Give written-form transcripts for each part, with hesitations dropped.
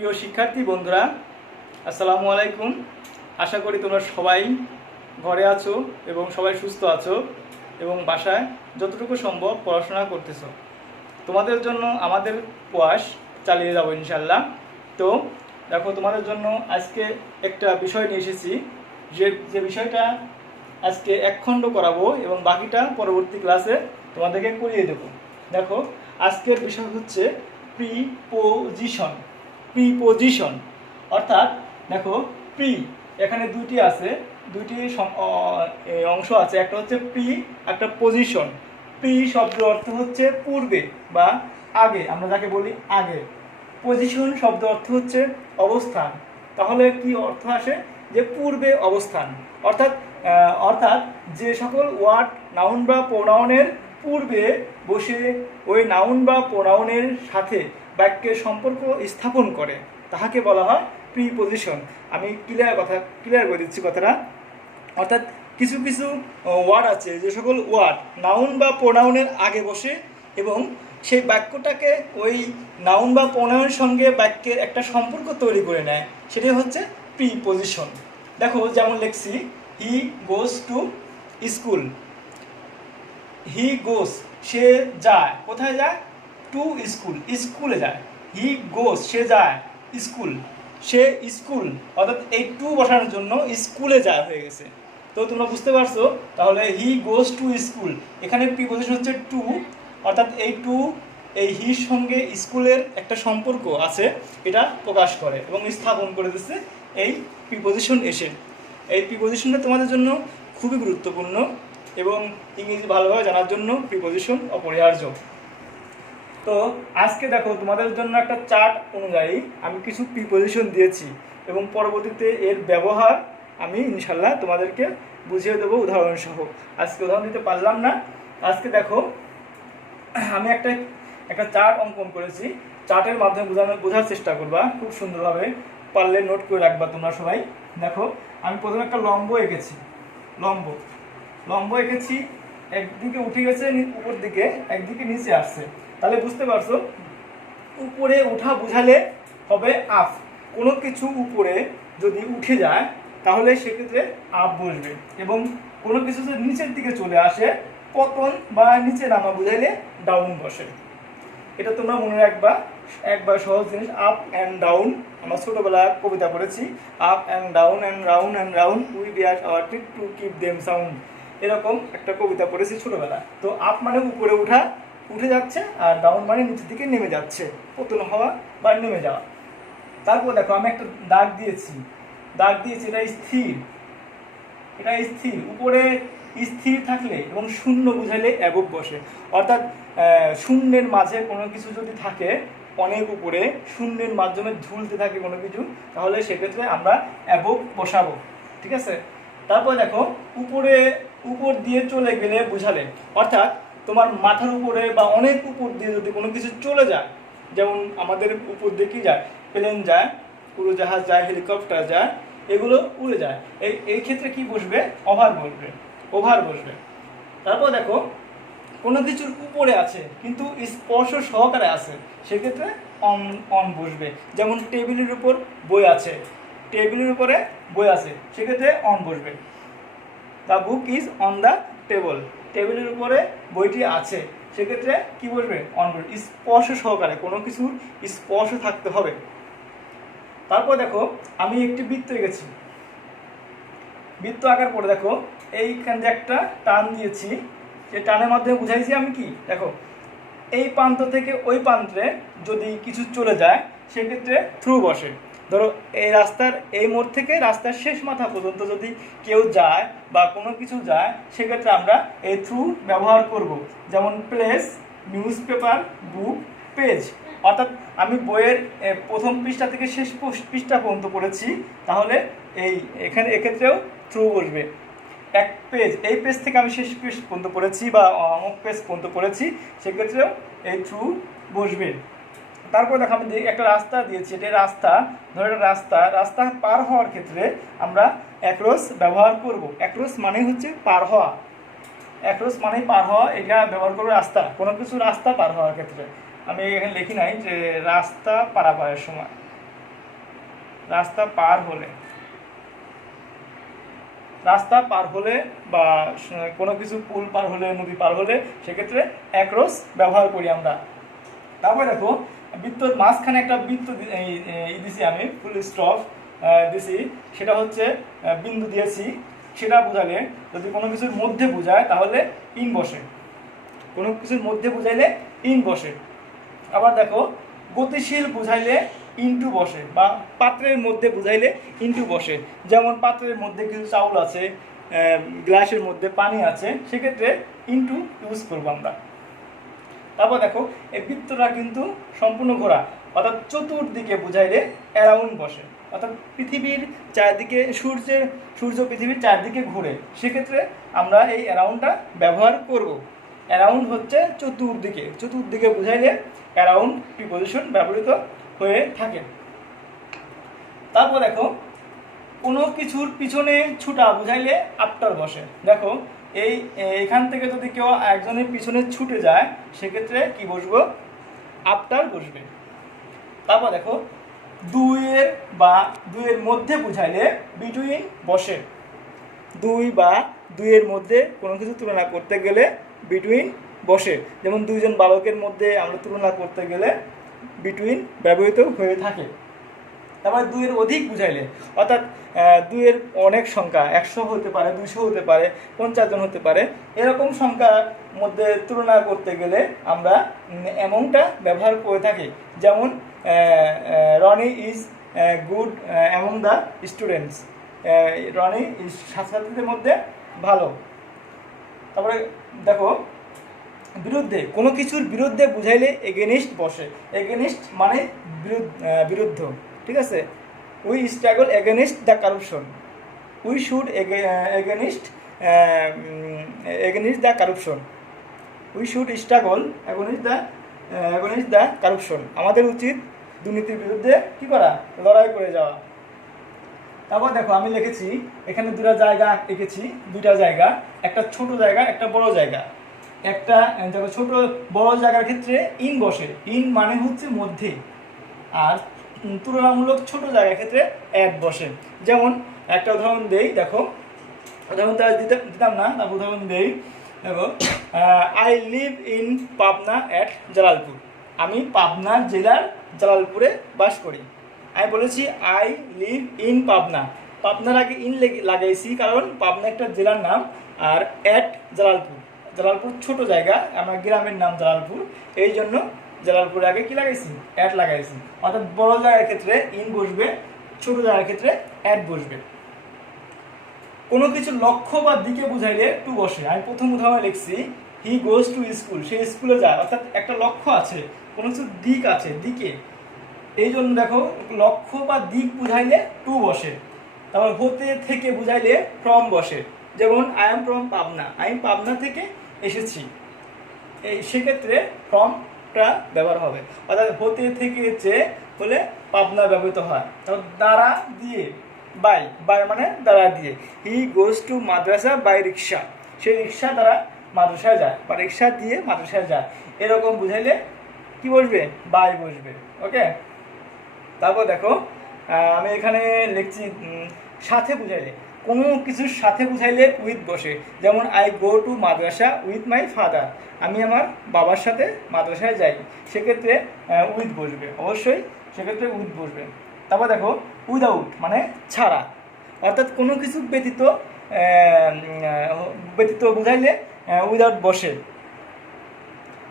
প্রিয় শিক্ষার্থী বন্ধুরা, আসসালামু আলাইকুম। আশা করি তোমরা সবাই ঘরে আছো এবং সবাই সুস্থ আছো এবং বাসায় যতটুকু সম্ভব পড়াশোনা করতেছো। তোমাদের জন্য আমাদের প্রয়াস চালিয়ে যাবো ইনশাল্লাহ। তো দেখো, তোমাদের জন্য আজকে একটা বিষয় নিয়ে এসেছি, যে বিষয়টা আজকে এক খণ্ড করাবো এবং বাকিটা পরবর্তী ক্লাসে তোমাদেরকে করিয়ে দেবো। দেখো, আজকের বিষয় হচ্ছে প্রিপোজিশন। প্রিপোজিশন অর্থাৎ দেখো, প্রি এখানে দুইটি অংশ আছে, একটা হচ্ছে প্রি, একটা পজিশন। প্রি শব্দ অর্থ হচ্ছে পূর্বে বা আগে, আমরা যাকে বলি আগে। পজিশন শব্দ অর্থ হচ্ছে অবস্থান। তাহলে কি অর্থ আসে? যে পূর্বে অবস্থান। অর্থাৎ যে সকল ওয়ার্ড নাউন বা প্রোনাউনের পূর্বে বসে ওই নাউন বা প্রোনাউনের সাথে বাক্যের সম্পর্ক স্থাপন করে তাহাকে বলা হয় প্রিপোজিশন। আমি ক্লিয়ার করে দিচ্ছি কথাটা। অর্থাৎ কিছু কিছু ওয়ার্ড আছে, যে সকল ওয়ার্ড নাউন বা প্রোনাউনের আগে বসে এবং সেই বাক্যটাকে ওই নাউন বা প্রোনাউনের সঙ্গে বাক্যের একটা সম্পর্ক তৈরি করে নেয়, সেটাই হচ্ছে প্রিপোজিশন। দেখো, যেমন লিখছি, হি গোস টু স্কুল। হি গোস, সে যায়। কোথায় যায়? টু স্কুল, স্কুলে যায়। হি গোস, সে যায়। স্কুল, সে স্কুল, অর্থাৎ এই টু বসানোর জন্য স্কুলে যায় হয়ে গেছে। তো তোমরা বুঝতে পারছো, তাহলে হি গোস টু স্কুল, এখানে প্রিপোজিশন হচ্ছে টু, অর্থাৎ এই হির সঙ্গে স্কুলের একটা সম্পর্ক আছে, এটা প্রকাশ করে এবং স্থাপন করে দিচ্ছে এই প্রিপোজিশন এসে। এই প্রিপোজিশনটা তোমাদের জন্য খুবই গুরুত্বপূর্ণ এবং ইংরেজি ভালোভাবে জানার জন্য প্রিপোজিশন অপরিহার্য। তো আজকে দেখো, তোমাদের জন্য একটা চার্ট অনুযায়ী আমি কিছু প্রিপোজিশন দিয়েছি এবং পরবর্তীতে এর ব্যবহার আমি ইনশাল্লাহ তোমাদেরকে বুঝিয়ে দেবো উদাহরণ সহ। আজকে উদাহরণ দিতে পারলাম না। আজকে দেখো, আমি একটা চার্ট অঙ্কন করেছি। চার্টের মাধ্যমে বোঝার চেষ্টা করবা খুব সুন্দরভাবে, পারলে নোট করে রাখবা তোমরা সবাই। দেখো, আমি প্রথমে একটা লম্ব এঁকেছি। লম্ব এঁকেছি, একদিকে উঠে গেছে উপর দিকে, একদিকে নিচে আসছে। তাহলে বুঝতে পারছো, উপরে উঠা বোঝালে হবে আপ। কোনো কিছু উপরে যদি উঠে যায় তাহলে সেক্ষেত্রে আপ বসবে, এবং কোনো কিছু যদি নিচের দিকে চলে আসে, পতন বা নিচে নামা বুঝাইলে ডাউন বসে। এটা তোমরা মনে রাখবা, একবার সহজ জিনিস। আপ অ্যান্ড ডাউন, আমরা ছোটবেলায় কবিতা পড়েছি, up and down and round and round we bear our tip to keep them sound, এরকম একটা কবিতা পড়েছি ছোটবেলায়। তো আপ মানে উপরে উঠে যাচ্ছে, আর ডাউন মানে নিচের দিকে নেমে যাচ্ছে, পতন হওয়া বা নেমে যাওয়া। তারপর দেখো, আমি একটা দাগ দিয়েছি, এটা স্থির। উপরে স্থির থাকলে এবং শূন্য বুঝাইলে অ্যাবভ বসে। অর্থাৎ শূন্যের মাঝে কোনো কিছু যদি থাকে অনেক উপরে, শূন্যের মাধ্যমে ঝুলতে থাকে কোনো কিছু, তাহলে সেক্ষেত্রে আমরা অ্যাবভ বসাবো। ঠিক আছে? তারপর দেখো, উপর দিয়ে চলে গেলে বুঝালে, অর্থাৎ তোমার মাথার উপরে বা অনেক উপর দিয়ে যদি কোনো কিছু চলে যায়, যেমন আমাদের উপর দিয়ে কি যায়, প্লেন যায়, উড়োজাহাজ যায়, হেলিকপ্টার যায়, এগুলো উড়ে যায়। এই ক্ষেত্রে কি বসবে? ওভার বসবে। তারপর দেখো, কোনো কিছুর উপরে আছে কিন্তু স্পর্শ সহকারে আছে, সেক্ষেত্রে অন বসবে। যেমন টেবিলের উপর বই আছে, সেক্ষেত্রে অন বসবে। The book is on the table, টেবিলের উপরে বইটি আছে, সেক্ষেত্রে কি বসবে? অন বসবে। স্পর্শ সহকারে, কোনো কিছুর স্পর্শ থাকতে হবে। তারপর দেখো, আমি একটি বৃত্ত এঁকেছি। বৃত্ত আঁকার পরে দেখো, এইখানে যে একটা টান দিয়েছি, সেই টানের মাধ্যমে বুঝাইছি আমি কি, দেখো, এই প্রান্ত থেকে ওই প্রান্তে যদি কিছু চলে যায় সেক্ষেত্রে থ্রু বসে। ধরো, এই মোড় থেকে রাস্তার শেষ মাথা পর্যন্ত যদি কেউ যায় বা কোনো কিছু যায়, সেক্ষেত্রে আমরা এই থ্রু ব্যবহার করব। যেমন প্লেস, নিউজ পেপার, বুক, পেজ। অর্থাৎ আমি বইয়ের প্রথম পৃষ্ঠা থেকে শেষ পৃষ্ঠা পর্যন্ত পড়েছি, তাহলে এক্ষেত্রেও থ্রু বসবে। এই পেজ থেকে আমি শেষ পেজ পর্যন্ত পড়েছি বা অমুক পেজ পর্যন্ত পড়েছি, সেক্ষেত্রেও এই থ্রু বসবে। তারপর দেখো, আমি একটা রাস্তা দিয়েছি, এটা রাস্তা পার হওয়ার ক্ষেত্রে আমরা অ্যাক্রস ব্যবহার করব। অ্যাক্রস মানে হচ্ছে পার হওয়া, এটা ব্যবহার করবো রাস্তা, কোনো কিছু রাস্তা পার হওয়ার ক্ষেত্রে। আমি এখানে লিখি নাই যে রাস্তা পারাপারের সময়, রাস্তা পার হলে, রাস্তা পার হলে বা কোনো কিছু পুল পার হলে, নদী পার হলে সেক্ষেত্রে অ্যাক্রস ব্যবহার করি আমরা। তারপরে দেখো বৃত্তর মাঝখানে একটা বৃত্ত দিছি, আমি ফুল স্টপ দিছি, সেটা হচ্ছে বিন্দু দিয়েছি, সেটা বোঝালে যদি কোনো কিছুর মধ্যে বোঝায় তাহলে ইন বসে, কোনো কিছুর মধ্যে বুঝাইলে ইন বসে। আবার দেখো গতিশীল বুঝাইলে ইনটু বসে, বা পাত্রের মধ্যে বুঝাইলে ইনটু বসে। যেমন পাত্রের মধ্যে কিছু চাউল আছে, গ্লাসের মধ্যে পানি আছে, সেক্ষেত্রে ইনটু ইউজ করবো আমরা। তারপর দেখো এই বৃত্তটা কিন্তু সম্পূর্ণ ঘোরা, অর্থাৎ চতুর্দিকে বুঝাইলে অ্যারাউন্ড বসে, অর্থাৎ পৃথিবীর চারদিকে সূর্য পৃথিবীর চারদিকে ঘুরে, সেক্ষেত্রে আমরা এই অ্যারাউন্ডটা ব্যবহার করব। অ্যারাউন্ড হচ্ছে চতুর্দিকে, চতুর্দিকে বুঝাইলে অ্যারাউন্ড প্রিপোজিশন ব্যবহৃত হয়ে থাকে। তারপর দেখো কোনো কিছুর পিছনে ছুটা বুঝাইলে আফটার বসে। দেখো এইখান থেকে যদি কেউ একজনের পিছনে ছুটে যায় সেক্ষেত্রে কি বসবো? আফটার বসবে। তারপর দেখো দুইয়ের মধ্যে বুঝাইলে বিটুইন বসে। দুই বা দুইয়ের মধ্যে কোনো কিছু তুলনা করতে গেলে বিটুইন বসে। যেমন দুইজন বালকের মধ্যে আমরা তুলনা করতে গেলে বিটুইন ব্যবহৃত হয়ে থাকে। তারপরে দুইয়ের অধিক বুঝাইলে, অর্থাৎ দুইয়ের অনেক সংখ্যা, 100 হতে পারে, 200 হতে পারে, 50 জন হতে পারে, এরকম সংখ্যার মধ্যে তুলনা করতে গেলে আমরা অ্যামাউন্টটা ব্যবহার করে থাকি। যেমন Roni is good among the students, Roni ছাত্রছাত্রীদের মধ্যে ভালো। তারপরে দেখো বিরুদ্ধে, কোনো কিছুর বিরুদ্ধে বুঝাইলে এগেনিস্ট বসে। এগেনিস্ট মানে বিরুদ্ধ, ঠিক আছে? We struggle against the corruption, we should against the corruption, we should struggle against the corruption. আমাদের উচিত দুর্নীতির বিরুদ্ধে কী করা? লড়াই করে যাওয়া। তারপর দেখো আমি লিখেছি এখানে দুটা জায়গা এঁকেছি, দুইটা জায়গা, একটা ছোট জায়গা, একটা বড় জায়গা। একটা দেখো ছোট বড় জায়গার ক্ষেত্রে ইন বসে, ইন মানে হচ্ছে মধ্যে, আর তুলনামূলক ছোট জায়গার ক্ষেত্রে অ্যাট বসে। যেমন একটা উদাহরণ দেই, দেখো উদাহরণটা দিতাম না, তারপর উদাহরণ দেই। দেখো I live in Pabna at Jalalpur, আমি পাবনা জেলার জালালপুরে বাস করি। আমি বলেছি আই লিভ ইন পাবনা, পাবনার আগে ইন লাগাইছি কারণ পাবনা একটা জেলার নাম, আর অ্যাট জালালপুর, জালালপুর ছোট জায়গা, আমার গ্রামের নাম জালালপুর, এই জন্য জালালপুরের আগে কি লাগাইছি? অ্যাট লাগাইছি। অর্থাৎ বড় জায়গার ক্ষেত্রে ইন বসবে, ছোট জায়গার ক্ষেত্রে অ্যাট বসবে। কোনো কিছু লক্ষ্য বা দিকে বুঝাইলে টু বসে। আমি প্রথম উদাহরণে লিখছি হি গোজ টু স্কুল, সে স্কুলে যায়, অর্থাৎ একটা লক্ষ্য আছে, কোনো কিছু দিক আছে, দিকে, এই জন্য দেখো লক্ষ্য বা দিক বুঝাইলে টু বসে। তারপর হতে থেকে বুঝাইলে ফ্রম বসে। যেমন আই এম ফ্রম পাবনা, আমি পাবনা থেকে এসেছি, সেক্ষেত্রে ফ্রমটা ব্যবহার হবে। অর্থাৎ হতে থেকে যে হলে পাবনা ব্যবহৃত হয়। তারপর দ্বারা দিয়ে, বাই মানে দ্বারা দিয়ে। হি গোজ টু মাদ্রাসা বাই রিক্সা, সে রিক্সা দ্বারা মাদ্রাসায় যায়, বা রিক্সা দিয়ে মাদ্রাসায় যায়, এরকম বুঝাইলে কি বসবে? বাই বসবে। ওকে, তারপর দেখো আমি এখানে লিখছি সাথে বুঝাইলে, কোনো কিছুর সাথে বুঝাইলে উইথ বসে। যেমন I go to Madrasa with my father, আমি আমার বাবার সাথে মাদ্রাসায় যাই, সেক্ষেত্রে উইথ বসবে, অবশ্যই সেক্ষেত্রে উইথ বসবে। তারপর দেখো উইদাউট মানে ছাড়া, অর্থাৎ কোনো কিছু ব্যতীত বুঝাইলে উইদাউট বসে।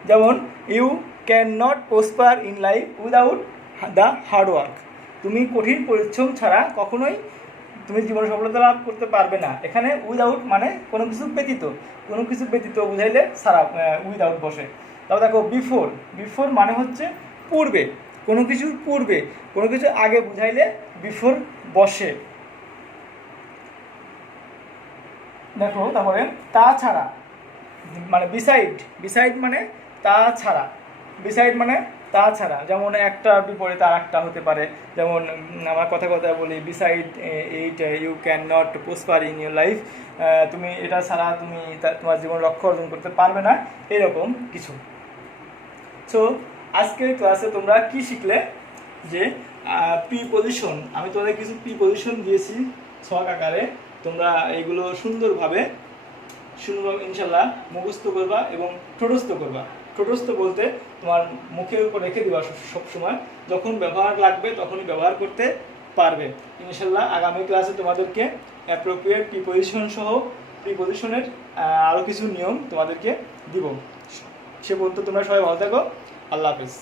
যেমন you can not prosper in life without the hard work, তুমি কঠিন পরিশ্রম ছাড়া কখনোই তুমি জীবনে সফলতা লাভ করতে পারবে না। এখানে উইদাউট মানে কোনো কিছু ব্যতীত বুঝাইলে ছাড়া উইদাউট বসে। তারপর দেখো বিফোর মানে হচ্ছে পূর্বে, কোনো কিছুর পূর্বে, কোনো কিছু আগে বুঝাইলে বিফোর বসে। দেখো তারপরে তাছাড়া মানে বিসাইড মানে তাছাড়া, যেমন একটার বিপরীতে আর একটা হতে পারে। যেমন আমার কথা বলি beside it you can not prosper in your life, তুমি এটা ছাড়া তুমি তোমার জীবন লক্ষ্য অর্জন করতে পারবে না, এরকম কিছু। সো আজকের ক্লাসে তোমরা কি শিখলে? যে প্রিপজিশন, আমি তোমাদের কিছু প্রিপজিশন দিয়েছি ছক আকারে, তোমরা এইগুলো সুন্দরভাবে ইনশাল্লাহ মুখস্থ করবা এবং ঠোঁটস্থ করবা। ঠোঁটস্থ বলতে তোমার মুখের উপর রেখে দিবা সবসময়, যখন ব্যবহার লাগবে তখনই ব্যবহার করতে পারবে ইনশাল্লাহ। আগামী ক্লাসে তোমাদেরকে অ্যাপ্রোপ্রিয়েট প্রিপজিশন সহ প্রিপজিশনের আরও কিছু নিয়ম তোমাদেরকে দিব। সে পর্যন্ত তোমরা সবাই ভালো থাকো। আল্লাহ হাফেজ।